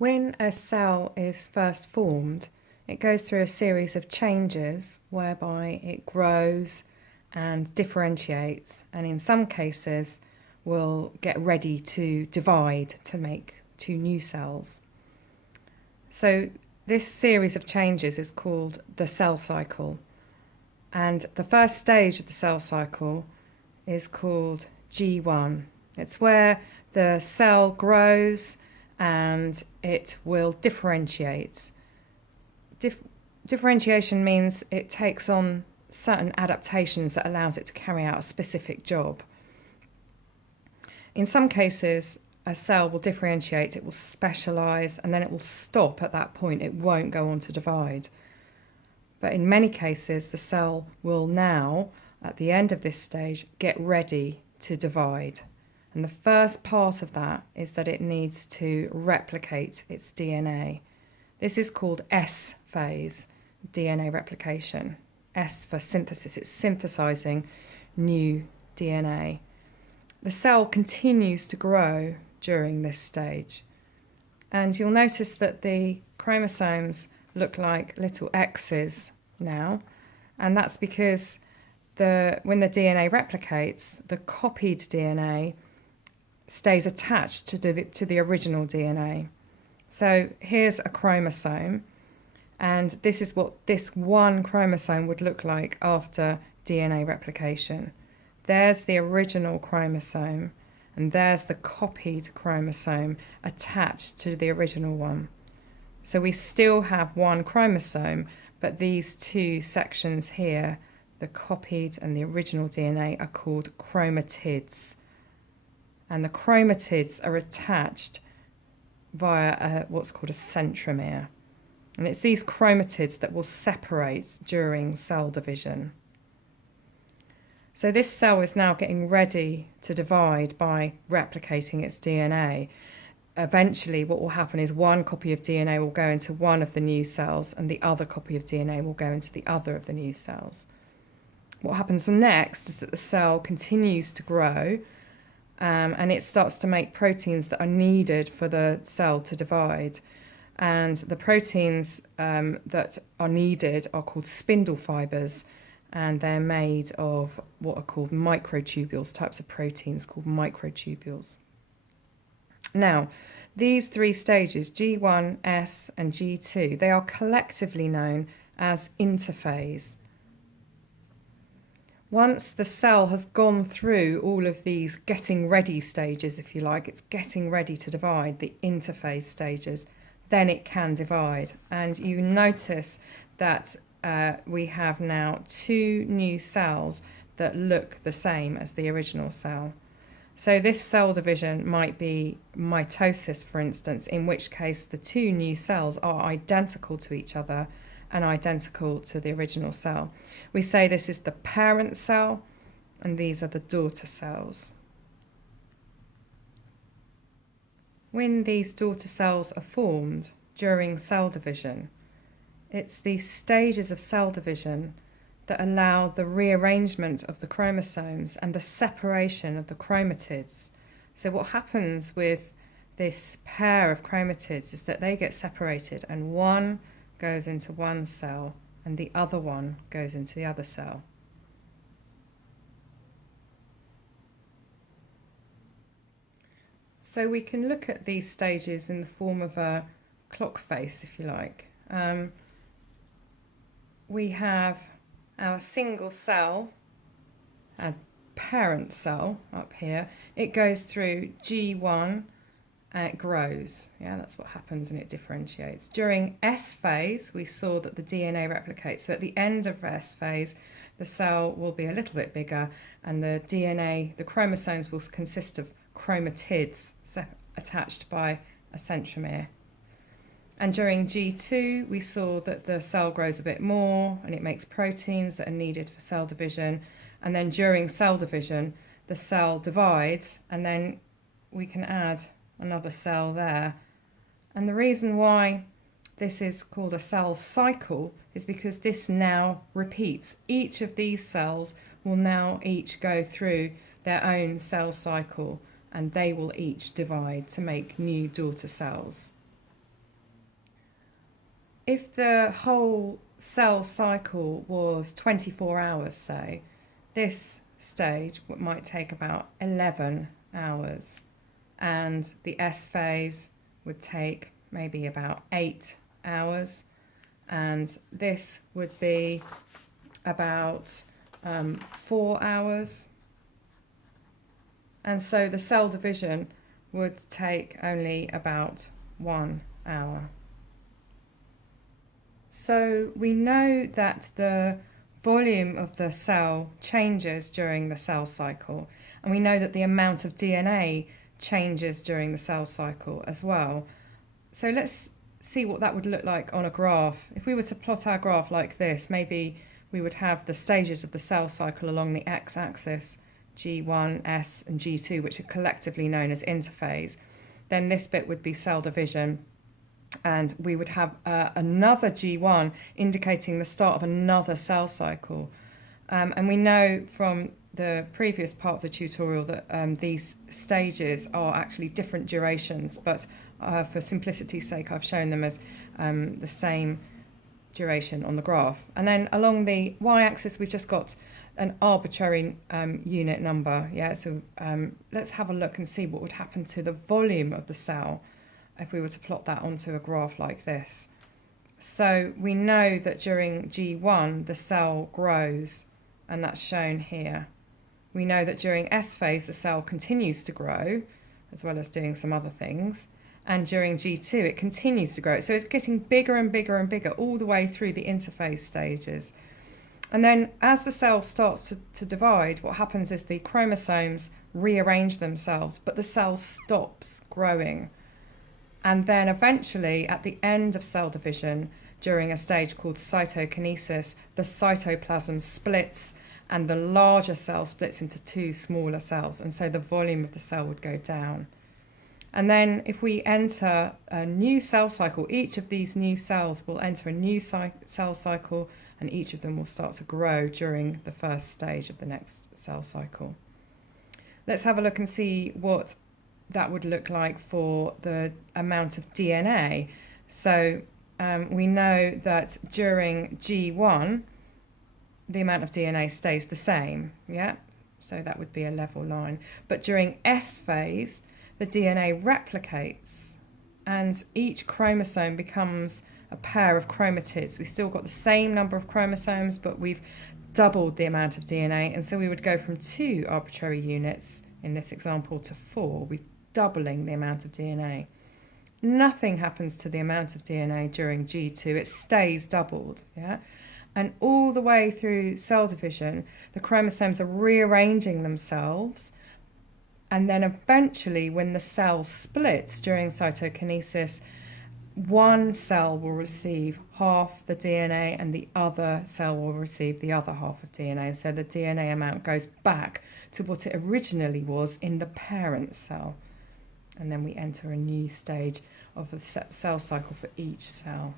When a cell is first formed, it goes through a series of changes whereby it grows and differentiates, and in some cases will get ready to divide to make two new cells. So this series of changes is called the cell cycle, and the first stage of the cell cycle is called G1. It's where the cell grows and it will differentiate. Differentiation means it takes on certain adaptations that allows it to carry out a specific job. In some cases, a cell will differentiate, it will specialize, and then it will stop at that point. It won't go on to divide. But in many cases, the cell will now, at the end of this stage, get ready to divide. And the first part of that is that it needs to replicate its DNA. This is called S phase, DNA replication. S for synthesis, it's synthesizing new DNA. The cell continues to grow during this stage. And you'll notice that the chromosomes look like little X's now. And that's because when the DNA replicates, the copied DNA stays attached to the original DNA. So here's a chromosome, and this is what this one chromosome would look like after DNA replication. There's the original chromosome, and there's the copied chromosome attached to the original one. So we still have one chromosome, but these two sections here, the copied and the original DNA, are called chromatids. And the chromatids are attached via what's called a centromere. And it's these chromatids that will separate during cell division. So this cell is now getting ready to divide by replicating its DNA. Eventually what will happen is one copy of DNA will go into one of the new cells and the other copy of DNA will go into the other of the new cells. What happens next is that the cell continues to grow, and it starts to make proteins that are needed for the cell to divide. And the proteins that are needed are called spindle fibers, and they're made of what are called microtubules, types of proteins called microtubules. Now, these three stages, G1, S, and G2, they are collectively known as interphase. Once the cell has gone through all of these getting ready stages, if you like, it's getting ready to divide, the interphase stages, then it can divide. And you notice that we have now two new cells that look the same as the original cell. So this cell division might be mitosis, for instance, in which case the two new cells are identical to each other and identical to the original cell. We say this is the parent cell and these are the daughter cells. When these daughter cells are formed during cell division, it's these stages of cell division that allow the rearrangement of the chromosomes and the separation of the chromatids. So what happens with this pair of chromatids is that they get separated and one goes into one cell and the other one goes into the other cell. So we can look at these stages in the form of a clock face, if you like. We have our single cell, a parent cell up here. It goes through G1 and it grows. Yeah, that's what happens and it differentiates. During S phase, we saw that the DNA replicates. So at the end of S phase, the cell will be a little bit bigger and the DNA, the chromosomes will consist of chromatids attached by a centromere. And during G2, we saw that the cell grows a bit more and it makes proteins that are needed for cell division. And then during cell division, the cell divides and then we can add another cell there. And the reason why this is called a cell cycle is because this now repeats. Each of these cells will now each go through their own cell cycle and they will each divide to make new daughter cells. if the whole cell cycle was 24 hours, say, this stage might take about 11 hours, and the S phase would take maybe about 8 hours, and this would be about 4 hours. And so the cell division would take only about 1 hour. So we know that the volume of the cell changes during the cell cycle, and we know that the amount of DNA changes during the cell cycle as well. So let's see what that would look like on a graph. If we were to plot our graph like this, maybe we would have the stages of the cell cycle along the x-axis, G1, S and G2, which are collectively known as interphase. Then this bit would be cell division, and we would have another G1 indicating the start of another cell cycle. And we know from the previous part of the tutorial that these stages are actually different durations, but for simplicity's sake I've shown them as the same duration on the graph. And then along the y-axis we've just got an arbitrary unit number. Yeah, so let's have a look and see what would happen to the volume of the cell if we were to plot that onto a graph like this. So we know that during G1 the cell grows, and that's shown here. We know that during S phase the cell continues to grow, as well as doing some other things, and during G2 it continues to grow. So it's getting bigger and bigger and bigger all the way through the interphase stages. And then as the cell starts to divide, what happens is the chromosomes rearrange themselves, but the cell stops growing. And then eventually, at the end of cell division, during a stage called cytokinesis, the cytoplasm splits and the larger cell splits into two smaller cells. And so the volume of the cell would go down. And then if we enter a new cell cycle, each of these new cells will enter a new cell cycle, and each of them will start to grow during the first stage of the next cell cycle. Let's have a look and see what that would look like for the amount of DNA. So we know that during G1 the amount of DNA stays the same, yeah, so that would be a level line. But during S phase the DNA replicates and each chromosome becomes a pair of chromatids. We've still got the same number of chromosomes, but we've doubled the amount of DNA, and so we would go from 2 arbitrary units in this example to 4. We're doubling the amount of DNA. Nothing happens to the amount of DNA during G2. It stays doubled, yeah? And all the way through cell division, the chromosomes are rearranging themselves, and then eventually when the cell splits during cytokinesis, one cell will receive half the DNA and the other cell will receive the other half of DNA. So the DNA amount goes back to what it originally was in the parent cell. And then we enter a new stage of the cell cycle for each cell.